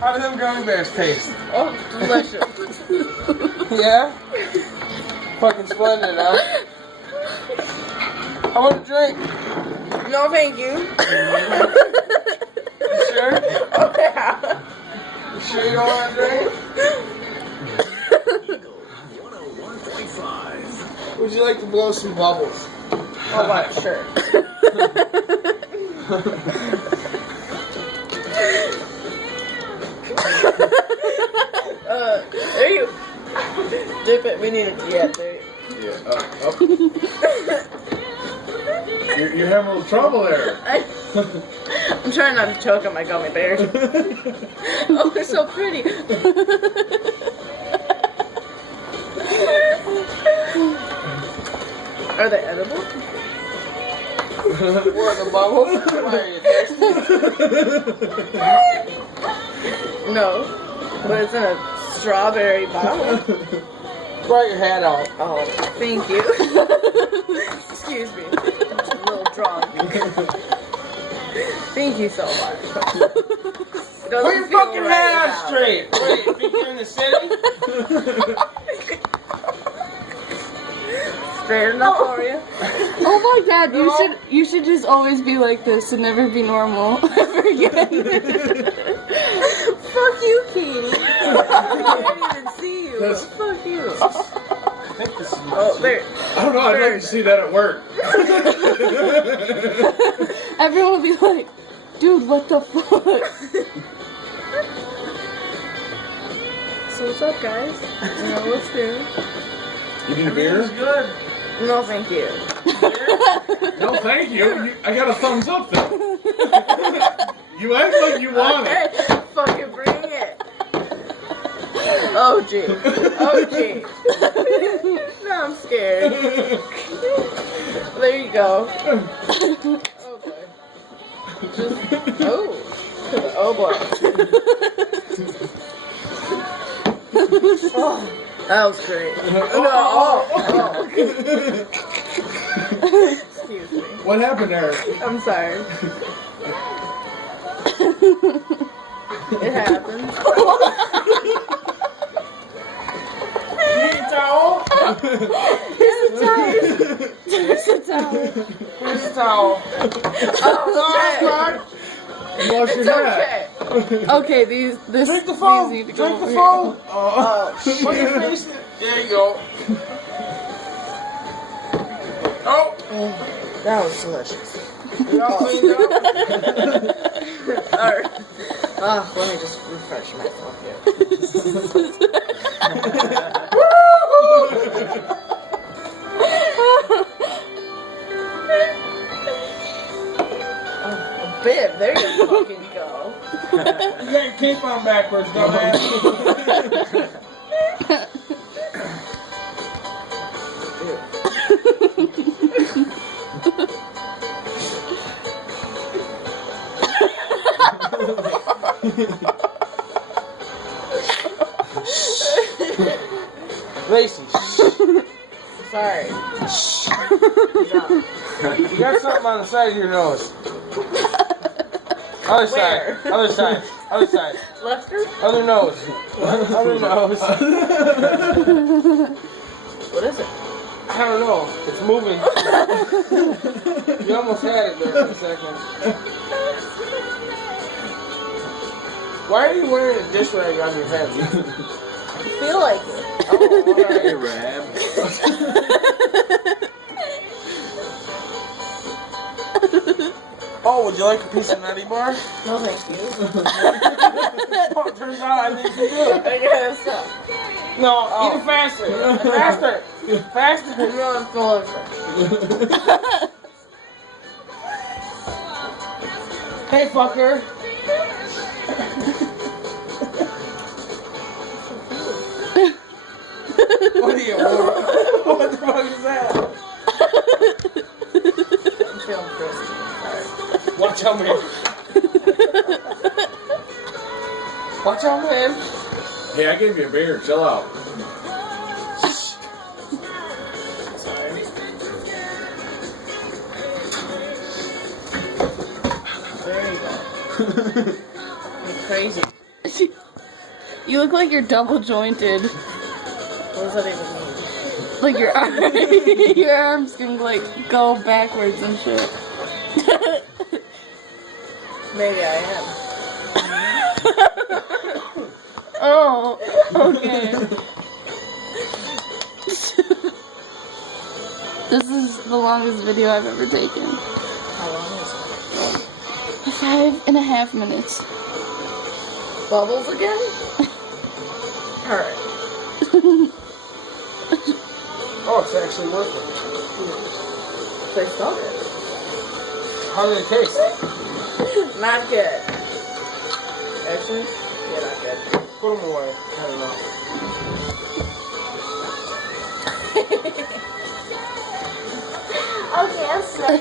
How do them gummy bears taste? Oh, delicious. Yeah? Fucking splendid, huh? I want a drink. No, thank you. You sure? Oh, yeah. You sure you don't want a drink? 101.5. Would you like to blow some bubbles? Oh, what? Sure. There you dip it. We need it. Yeah, there you Yeah, up. You're having a little trouble there. I'm trying not to choke on my gummy bears. Oh, they're so pretty. Are they edible? What, the bubbles? Why, are you thirsty? No, but it's in a strawberry bottle. Brought your hat out. Oh, thank you. Excuse me. I'm a little drunk. Thank you so much. Put your fucking hat on straight. Wait, you think you're in the city? Straight enough for you? Oh my god, you should just always be like this and never be normal ever again. Fuck you, Katie. I can't even see you. But fuck you. I think this is my Oh, seat. there. I don't know, I'd like to see that at work. Everyone will be like, dude, what the fuck? So what's up, guys? What's new? You need a It's beer? good. No, thank you. No, thank you. I got a thumbs up though. You act like you want it. Okay, fucking bring it. Oh, gee. Oh, gee. Now I'm scared. There you go. Okay. Just, oh. Oh, boy. Oh, that was great. Excuse me. What happened there? I'm sorry. It happens. Need a towel? Here's the towel. There's a towel. Here's a towel. Oh, You lost your it's hat. okay. Okay, these Drink the phone. these need to Drink go the over phone. Oh, Put your face in. There you go. Oh, that was delicious. you all cleaned up? Alright. Let me just refresh myself here. Oh, bib, there you fucking go. You got your cape on backwards, dumbass. Lacey, Sorry. you got something on the side of your nose. Other side. Where? Other side. Other side. Lester? Other nose. Other nose. What is it? I don't know. It's moving. You almost had it there for a second. Why are you wearing a dish rag on your head? I feel like it. Oh, alright. Rab. Oh, would you like a piece of nutty bar? No, thank you. Oh, it turns out I think you do. I gotta stop. No, eat it faster. Faster. Faster. No, I'm full of it. Hey, fucker. What are you? What the fuck is that? I'm feeling frisky. Sorry. Watch out, man. Watch out, man. Hey, I gave you a beer. Chill out. Sorry. There you go. You're crazy. You look like you're double jointed. What does that even mean? Like your your arms can like go backwards and shit. Maybe I am. Oh, okay. This is the longest video I've ever taken. How long is it? 5.5 minutes. Bubbles again? Alright. Oh, it's actually working. They smell good. How did it taste? Not good. Actually, yeah, not good. Put them away. I don't know. Okay, I'm sorry.